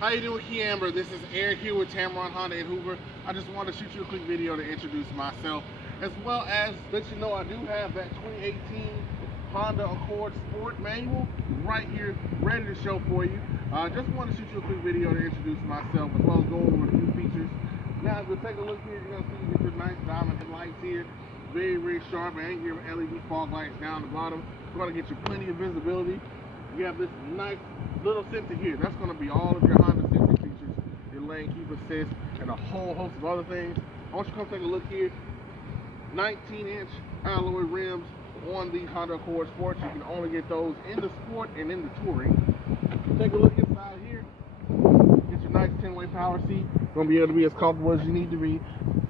How you doing, KeAmber? This is Eric here with Tameron Honda in Hoover. I just wanted to shoot you a quick video to introduce myself, as well as let you know I do have that 2018 Honda Accord Sport manual right here, ready to show for you. Just wanted to shoot you a quick video to introduce myself, as well as go over a few features. Now, if you take a look here, you're gonna see you get your nice diamond headlights here, very sharp, and your LED fog lights down the bottom. We're gonna get you plenty of visibility. You have this nice little sensor here. That's going to be all of your Honda sensor features, your lane keep assist, and a whole host of other things. I want you to come take a look here. 19-inch alloy rims on the Honda Accord Sport. You can only get those in the Sport and in the Touring. Take a look inside here. Get your nice 10-way power seat. Going to be able to be as comfortable as you need to be.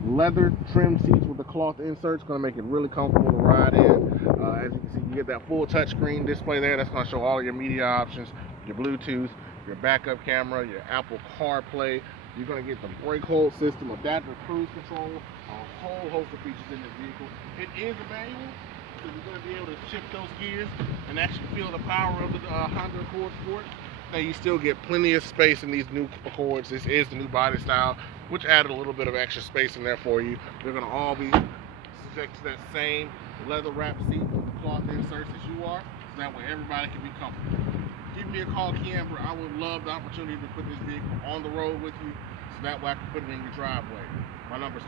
Leather trim seats with the cloth inserts. Going to make it really comfortable to ride in. As you can see, you get that full touchscreen display there. That's going to show all your media options, your Bluetooth, your backup camera, your Apple CarPlay. You're going to get the brake hold system, adaptive cruise control, a whole host of features in this vehicle. It is a manual, so you're going to be able to shift those gears and actually feel the power of the Honda Accord Sport. Now, you still get plenty of space in these new Accords. This is the new body style, which added a little bit of extra space in there for you. They're going to all be subject to that same leather wrap seat with the cloth inserts as you are, so that way everybody can be comfortable. Give me a call, KeAmber. I would love the opportunity to put this vehicle on the road with you, so that way I can put it in your driveway. My number is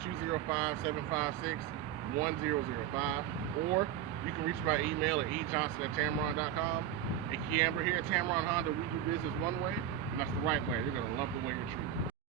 205-756-1005, or you can reach me by email at ejohnson@tameron.com. And KeAmber here at Tameron Honda, we do business one way, and that's the right way. You're going to love the way you're treated.